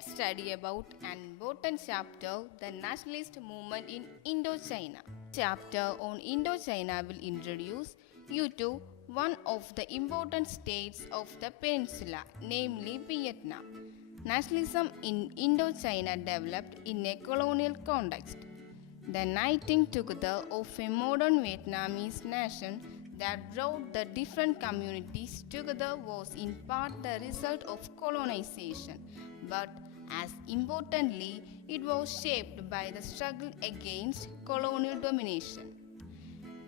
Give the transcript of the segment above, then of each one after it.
Let's study about an important chapter, the nationalist movement in Indochina. Chapter on Indochina will introduce you to one of the important states of the peninsula, namely Vietnam. Nationalism in Indochina developed in a colonial context. The knitting together of a modern Vietnamese nation that brought the different communities together was in part the result of colonization, but as importantly, it was shaped by the struggle against colonial domination.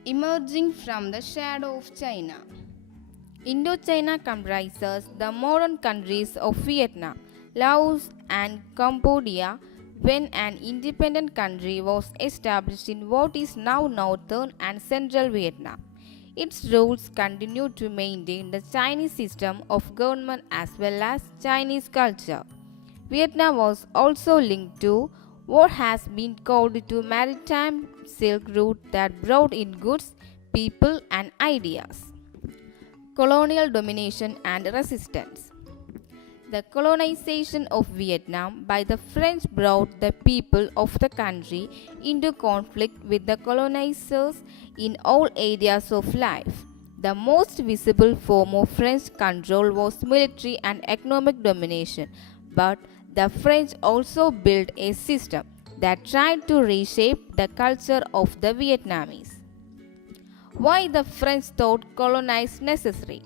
Emerging from the shadow of China, Indochina comprises the modern countries of Vietnam, Laos, and Cambodia. When an independent country was established in what is now northern and central Vietnam, its rulers continued to maintain the Chinese system of government as well as Chinese culture. Vietnam was also linked to what has been called the maritime Silk Route that brought in goods, people, and ideas. Colonial domination and resistance. The colonization of Vietnam by the French brought the people of the country into conflict with the colonizers in all areas of life. The most visible form of French control was military and economic domination, but the French also built a system that tried to reshape the culture of the Vietnamese. Why the French thought colonize necessary?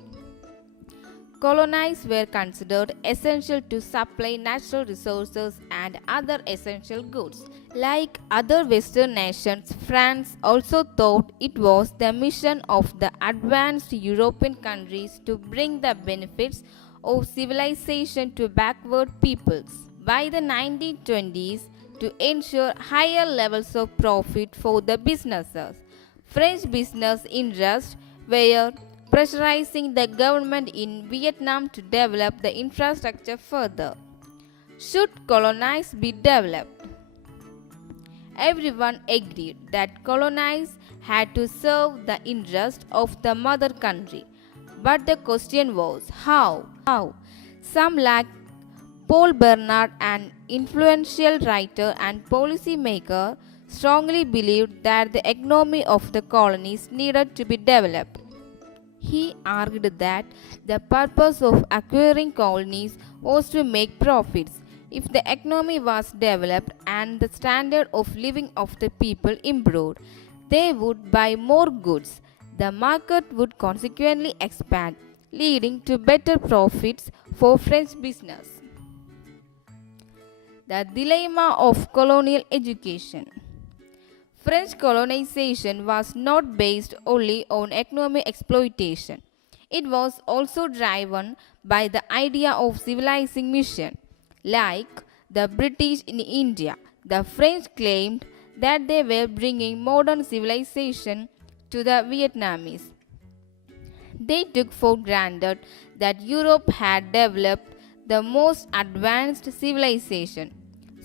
Colonies were considered essential to supply natural resources and other essential goods. Like other Western nations, France also thought it was the mission of the advanced European countries to bring the benefits of civilization to backward peoples. By the 1920s, to ensure higher levels of profit for the businesses, French business interests were pressurizing the government in Vietnam to develop the infrastructure further. Should colonies be developed? Everyone agreed that colonies had to serve the interest of the mother country. But the question was how? Some like Paul Bernard, an influential writer and policy maker, strongly believed that the economy of the colonies needed to be developed. He argued that the purpose of acquiring colonies was to make profits. If the economy was developed and the standard of living of the people improved, they would buy more goods. The market would consequently expand, leading to better profits for French business. The dilemma of colonial education. French colonization was not based only on economic exploitation. It was also driven by the idea of civilizing mission. Like the British in India, the French claimed that they were bringing modern civilization to the Vietnamese. They took for granted that Europe had developed the most advanced civilization.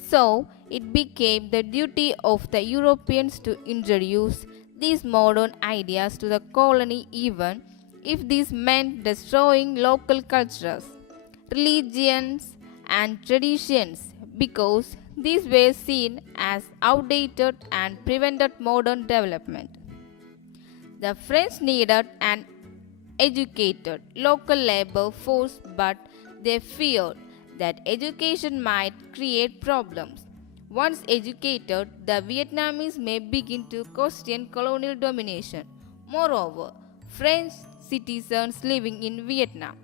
So, it became the duty of the Europeans to introduce these modern ideas to the colony, even if this meant destroying local cultures, religions, and traditions, because these were seen as outdated and prevented modern development. The French needed an educated local labor force, but they feared that education might create problems. Once educated, the Vietnamese may begin to question colonial domination. Moreover, French citizens living in Vietnam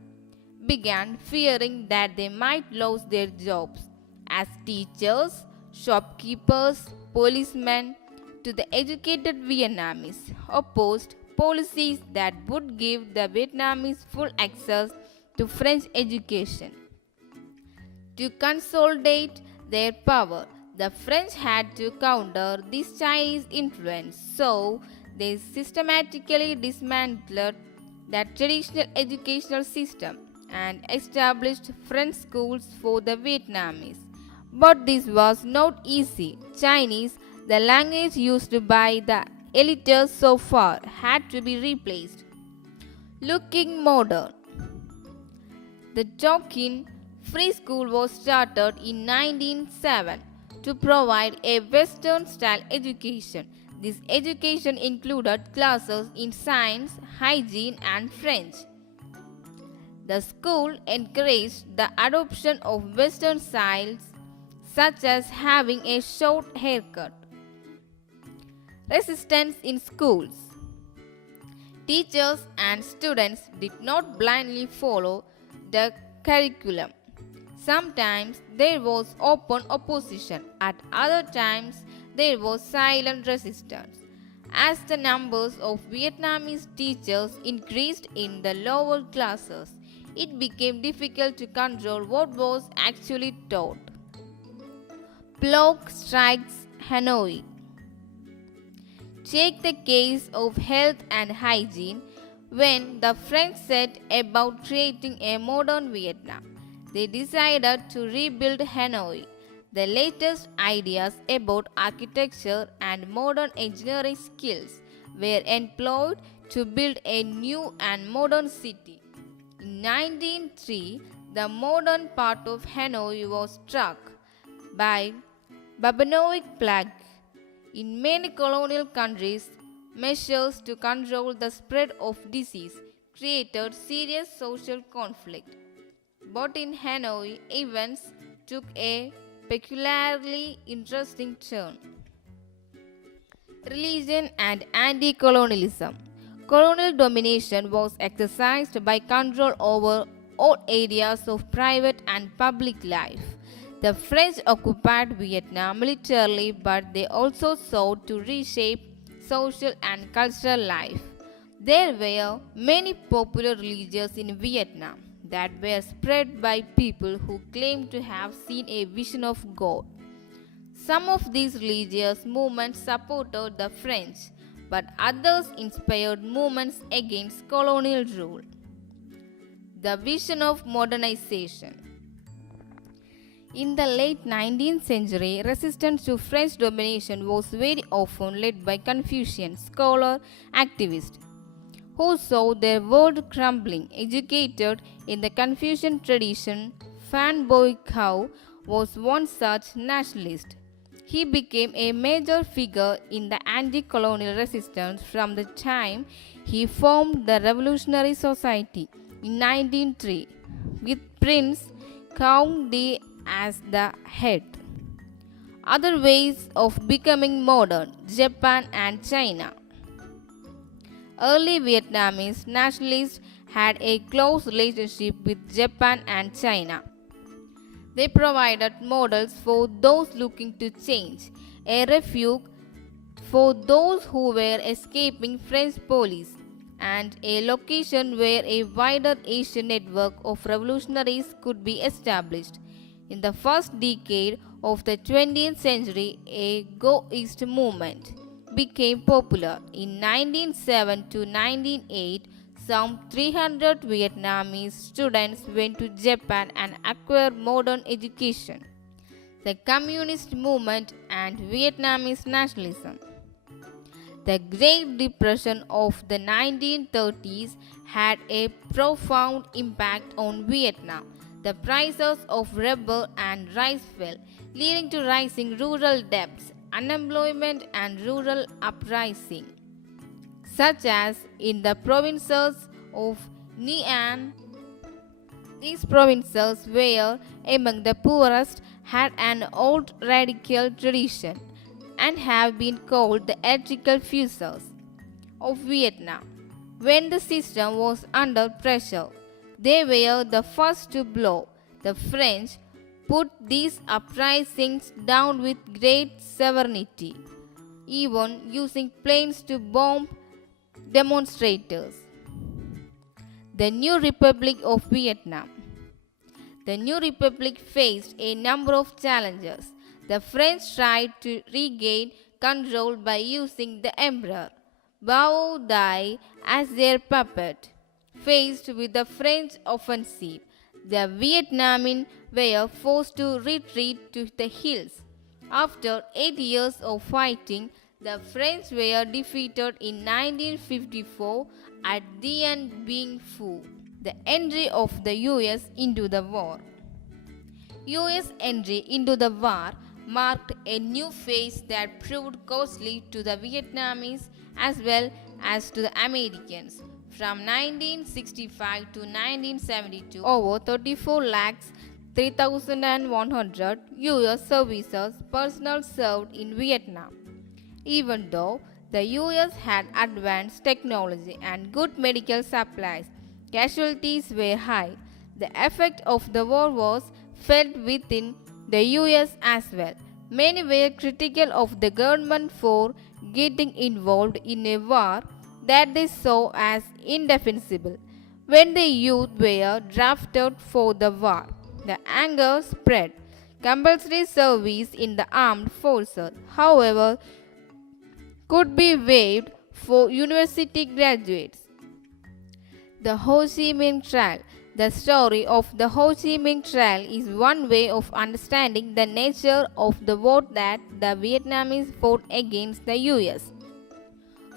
began fearing that they might lose their jobs as teachers, shopkeepers, policemen. To the educated Vietnamese opposed policies that would give the Vietnamese full access to French education. To consolidate their power, the French had to counter this Chinese influence, so they systematically dismantled the traditional educational system and established French schools for the Vietnamese. But this was not easy. Chinese, the language used by the elites so far, had to be replaced. Looking modern. The Tonkin Free school was started in 1907 to provide a Western-style education. This education included classes in science, hygiene, and French. The school encouraged the adoption of Western styles such as having a short haircut. Resistance in schools. Teachers and students did not blindly follow the curriculum. Sometimes there was open opposition, at other times there was silent resistance. As the numbers of Vietnamese teachers increased in the lower classes, it became difficult to control what was actually taught. Block strikes Hanoi. Take the case of health and hygiene. When the French set about creating a modern Vietnam, they decided to rebuild Hanoi. The latest ideas about architecture and modern engineering skills were employed to build a new and modern city. In 1903, the modern part of Hanoi was struck by bubonic plague. In many colonial countries, measures to control the spread of disease created serious social conflict. But in Hanoi, events took a peculiarly interesting turn. Religion and anti-colonialism. Colonial domination was exercised by control over all areas of private and public life. The French occupied Vietnam militarily, but they also sought to reshape social and cultural life. There were many popular religions in Vietnam that were spread by people who claimed to have seen a vision of God. Some of these religious movements supported the French, but others inspired movements against colonial rule. The Vision of Modernization. In the late 19th century, resistance to French domination was very often led by Confucian scholar activists who saw their world crumbling. Educated in the Confucian tradition, Phan Boi Khao was one such nationalist. He became a major figure in the anti-colonial resistance from the time he formed the Revolutionary Society in 1903 with Prince Khaung Di as the head. Other ways of becoming modern: Japan and China. Early Vietnamese nationalists had a close relationship with Japan and China. They provided models for those looking to change, a refuge for those who were escaping French police, and a location where a wider Asian network of revolutionaries could be established. In the first decade of the 20th century, a Go East movement became popular. In 1907 to 1908, some 300 Vietnamese students went to Japan and acquired modern education. The Communist movement and Vietnamese nationalism. The Great Depression of the 1930s had a profound impact on Vietnam. The prices of rubber and rice fell, leading to rising rural debts, unemployment, and rural uprising, such as in the provinces of Ny An. These provinces were among the poorest, had an old radical tradition, and have been called the ethical futures of Vietnam. When the system was under pressure, they were the first to blow. The French put these uprisings down with great severity, even using planes to bomb demonstrators. The new Republic of Vietnam. The new republic faced a number of challenges. The French tried to regain control by using the Emperor Bao Dai as their puppet. Faced with the French offensive, the Vietnamese were forced to retreat to the hills. After 8 years of fighting, the French were defeated in 1954 at Dien Bien Phu, the entry of the US into the war. US entry into the war marked a new phase that proved costly to the Vietnamese as well as to the Americans. From 1965 to 1972, over 34 lakhs 3,100 US services personnel served in Vietnam. Even though the US had advanced technology and good medical supplies, casualties were high. The effect of the war was felt within the US as well. Many were critical of the government for getting involved in a war that they saw as indefensible. When the youth were drafted for the war, the anger spread. Compulsory service in the armed forces, however, could be waived for university graduates. The Ho Chi Minh Trial. The story of the Ho Chi Minh Trial is one way of understanding the nature of the war that the Vietnamese fought against the US.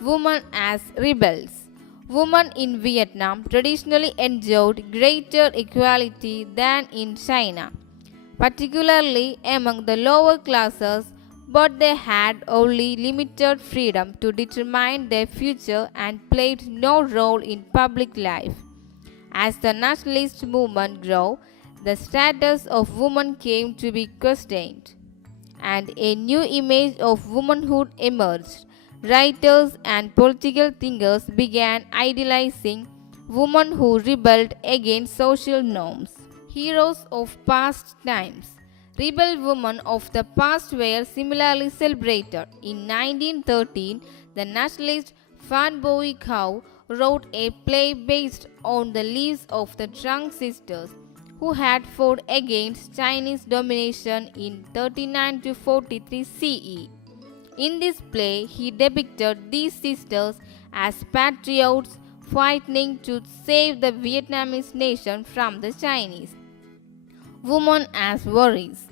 Women as rebels. Women in Vietnam traditionally enjoyed greater equality than in China, particularly among the lower classes, but they had only limited freedom to determine their future and played no role in public life. As the nationalist movement grew, the status of women came to be questioned, and a new image of womanhood emerged. Writers and political thinkers began idealizing women who rebelled against social norms. Heroes of past times. Rebel women of the past were similarly celebrated. In 1913, the nationalist Phan Boi Khao wrote a play based on the lives of the Trung sisters who had fought against Chinese domination in 39 to 43 CE. In this play, he depicted these sisters as patriots fighting to save the Vietnamese nation from the Chinese. Women as worries.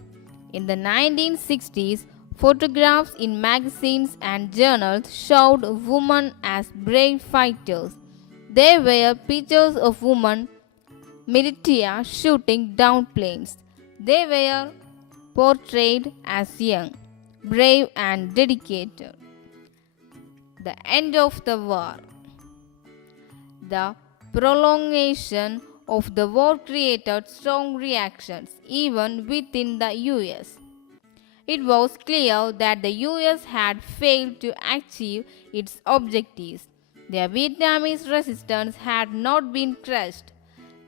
In the 1960s, photographs in magazines and journals showed women as brave fighters. There were pictures of women militia shooting down planes. They were portrayed as young, brave and dedicated. The end of the war. The prolongation of the war created strong reactions even within the US. It was clear that the US had failed to achieve its objectives. The Vietnamese resistance had not been crushed.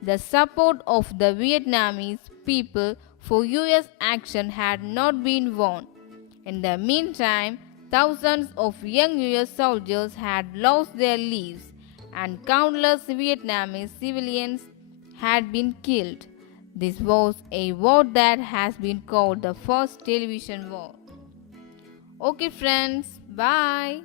The support of the Vietnamese people for US action had not been won. In the meantime, thousands of young US soldiers had lost their lives and countless Vietnamese civilians had been killed. This was a war that has been called the first television war. Okay friends, bye.